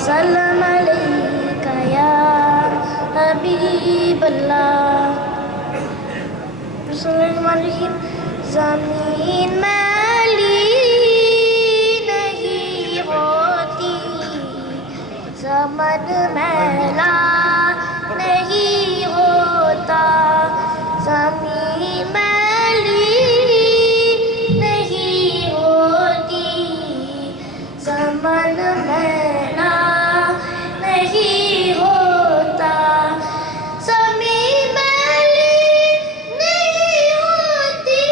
وسلم عليك يا حبيب الله وسلم عليك زمین میلی نہیں ہوتی زمن میلا نہیں ہوتا زمین میلی نہیں ہوتی زمن میلا نہیں ہوتا زمین میلی نہیں ہوتی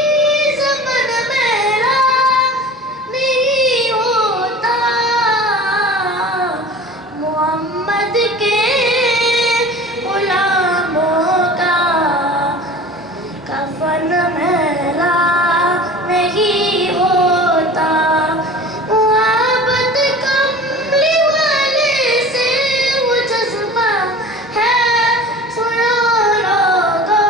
زمن میلا نہیں ہوتا محمد کے غلاموں کا کفن میلا نہیں ہوتا محبت کملی والے سے وہ جذبہ ہے سنو لوگو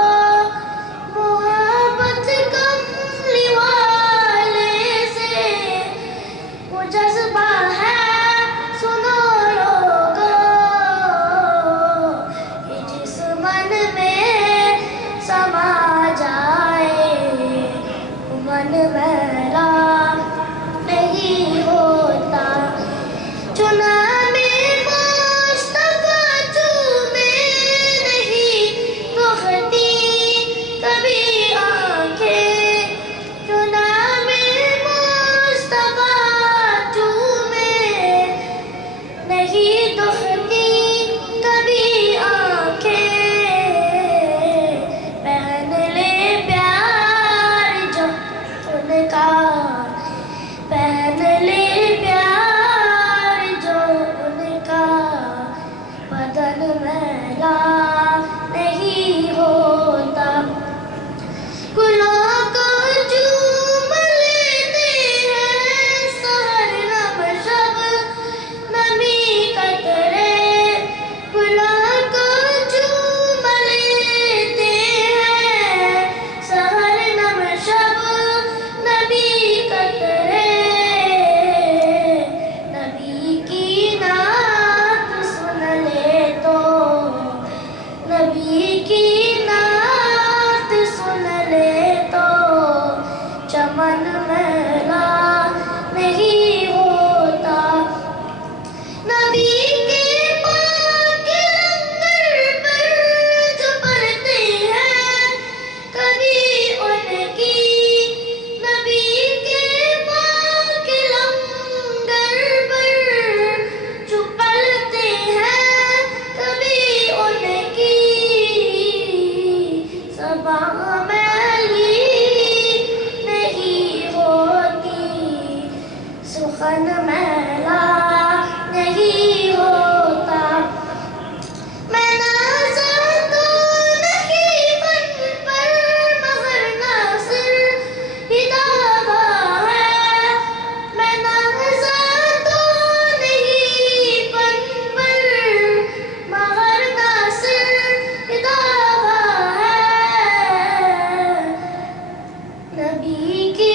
محبت کملی والے سے وہ جذبہ ہے سنو لوگو کہ جس من میں سما جائے وہ من میلا نہیں ہوتا چنان مصطفیٰ چومے نہیں دکھتی کبھی آنکھیں چنان مصطفیٰ چومے نہیں دکھتی کبھی آنکھیں پہن لے پیار جو ان کا پہن لے پیار جو ان کا بدن میلا نہیں ہوتا گلوں کو چوم لیتے ہیں سحر نم شب نمی قطرے گلوں کو چوم لیتے ہیں سحر نم شب نبی قطرے نبی کی نعت سن لے تو نبی کی نعت سن لے تو چمن میلا نہیں ہوتا نبی کے پاک لنگر پر جو پڑھتے ہیں کبھی ان کی نبی کے پاک لنگر پر جو پڑھتے ہیں کبھی ان کی زبان میلی نہیں ہوتی سخن میلا نہیں ہوتا میں ناظر تو نہیں بن پر مگر ناصر ہی دعویٰ ہے میں ناظر تو نہیں بن پر مگر ناصر ہی دعویٰ ہے نبی کی